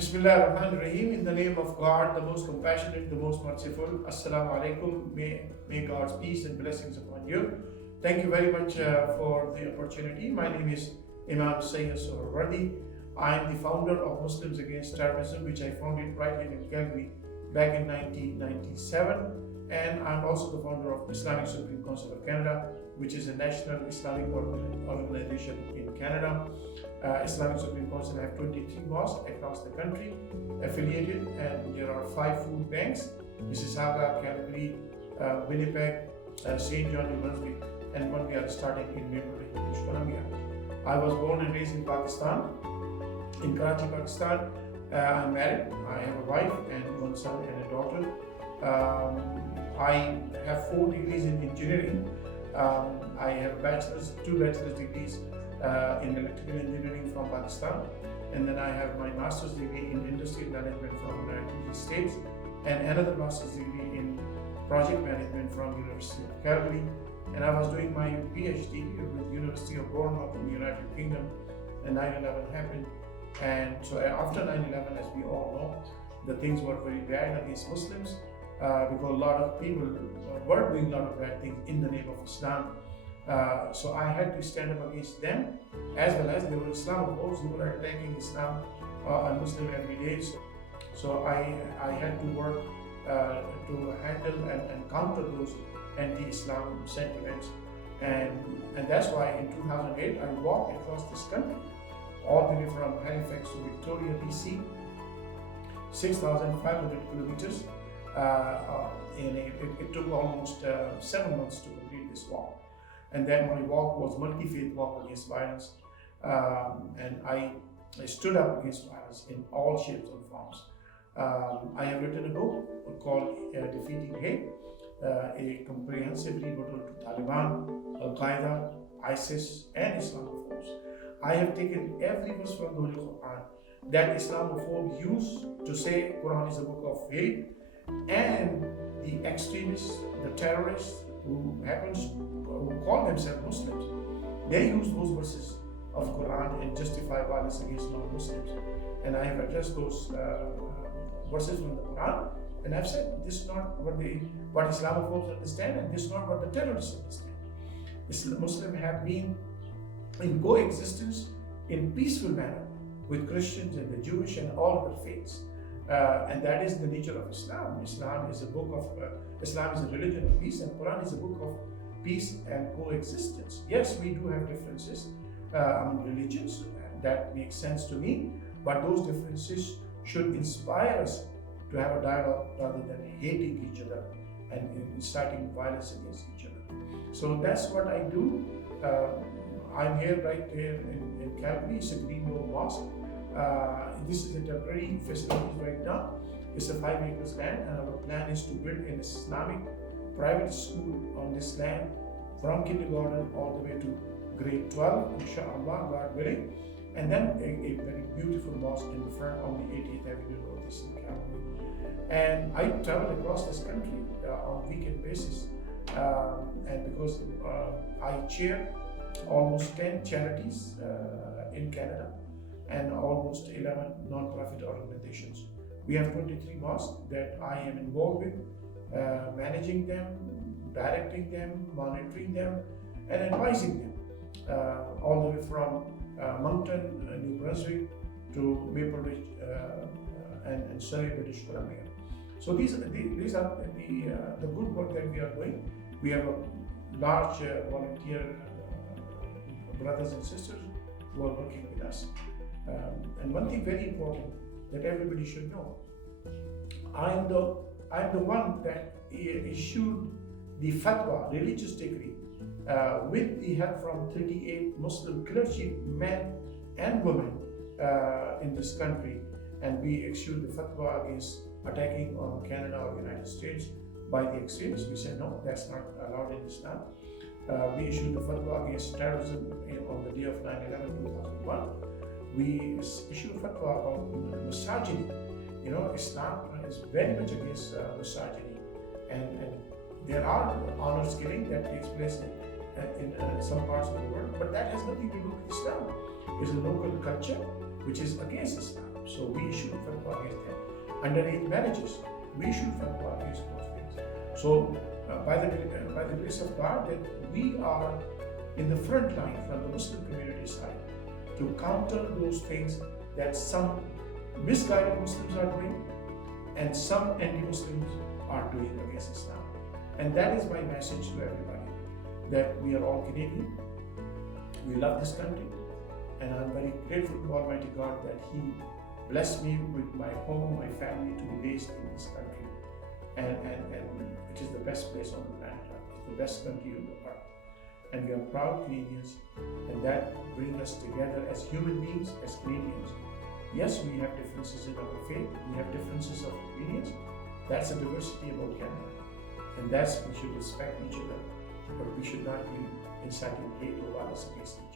Bismillah ar-Rahman ar-Rahim. In the name of God, the most compassionate, the most merciful. Assalamu alaikum. May God's peace and blessings upon you. Thank you very much for the opportunity. My name is Imam Syed Soharwardy. I am the founder of Muslims Against Terrorism, which I founded right here in Calgary back in 1997. And I'm also the founder of Islamic Supreme Council of Canada, which is a national Islamic organization in Canada. Islamic Supreme Council have 23 mosques across the country affiliated, and there are 5 food banks: Mississauga, Calgary, Winnipeg, St. John, New Brunswick, and one we are starting in Maple Ridge, British Columbia. I was born and raised in Pakistan, in Karachi, Pakistan. I'm married. I have a wife and one son and a daughter. I have 4 degrees in engineering. I have 2 bachelor's degrees in electrical engineering from Pakistan, and then I have my master's degree in industrial management from the United States, and another master's degree in project management from University of Calgary. And I was doing my PhD with University of Bournemouth in the United Kingdom, and 9/11 happened. And so after 9/11, as we all know, the things were very bad against Muslims because a lot of people were doing a lot of bad things in the name of Islam. So I had to stand up against them, as well as there were Islamophobes who were attacking Islam and Muslim every day. So I had to work to handle and counter those anti-Islam sentiments, and that's why in 2008 I walked across this country, all the way from Halifax to Victoria, BC, 6,500 kilometers, and it took almost 7 months to complete this walk. And then my walk was multi-faith walk against violence, and I stood up against violence in all shapes and forms. I have written a book called Defeating Hate, a comprehensive rebuttal to Taliban, Al-Qaeda, ISIS, and Islamophobes. I have taken every verse from the Holy Quran that Islamophobes use to say Quran is a book of hate, and the extremists, the terrorists who call themselves Muslims, they use those verses of Quran and justify violence against non-Muslims. And I have addressed those verses from the Quran, and I've said this is not what Islamophobes understand, and this is not what the terrorists understand. Muslims have been in coexistence in peaceful manner with Christians and the Jewish and all other faiths. And that is the nature of Islam. Islam is a religion of peace, and Quran is a book of peace and coexistence. Yes, we do have differences among religions. That makes sense to me, but those differences should inspire us to have a dialogue rather than hating each other and inciting violence against each other. So that's what I do. I'm here right here in Calgary. It's a Green Dome Mosque. This is a temporary facility right now. It's a 5 acres land, and our plan is to build an Islamic private school on this land from kindergarten all the way to grade 12, inshallah, God willing. And then a very beautiful mosque in the front on the 80th Avenue Road, this in Calgary. And I travel across this country on weekend basis, and because I chair almost 10 charities in Canada and almost 11 non-profit organizations. We have 23 mosques that I am involved with, managing them, directing them, monitoring them, and advising them, all the way from Moncton, New Brunswick, to Maple Ridge and Surrey, British Columbia. So these are the good work that we are doing. We have a large volunteer brothers and sisters who are working with us. And one thing very important that everybody should know: I'm the one that issued the fatwa, religious decree, with the help from 38 Muslim clergy, men and women in this country, and we issued the fatwa against attacking on Canada or United States by the extremists. We said no, that's not allowed in Islam. We issued the fatwa against terrorism on the day of 9/11/2001. We issued a fatwa about misogyny. Islam is very much against misogyny, and there are honors killing that takes place in some parts of the world, but that has nothing to do with Islam. It's a local culture which is against Islam. So we should fatwa against them. Underage marriages, we should fatwa against those things. So by the grace of God, that we are in the front line from the Muslim community side to counter those things that some misguided Muslims are doing and some anti-Muslims are doing against Islam. And that is my message to everybody, that we are all Canadian, we love this country, and I'm very grateful to Almighty God that He blessed me with my home, my family to be based in this country. And it is the best place on the planet Earth. It's the best country on the earth. And we are proud Canadians, and that brings us together as human beings, as Canadians. Yes, we have differences in our faith, we have differences of opinions. That's a diversity about Canada. And that's, we should respect each other, but we should not be inciting hate or violence against each other.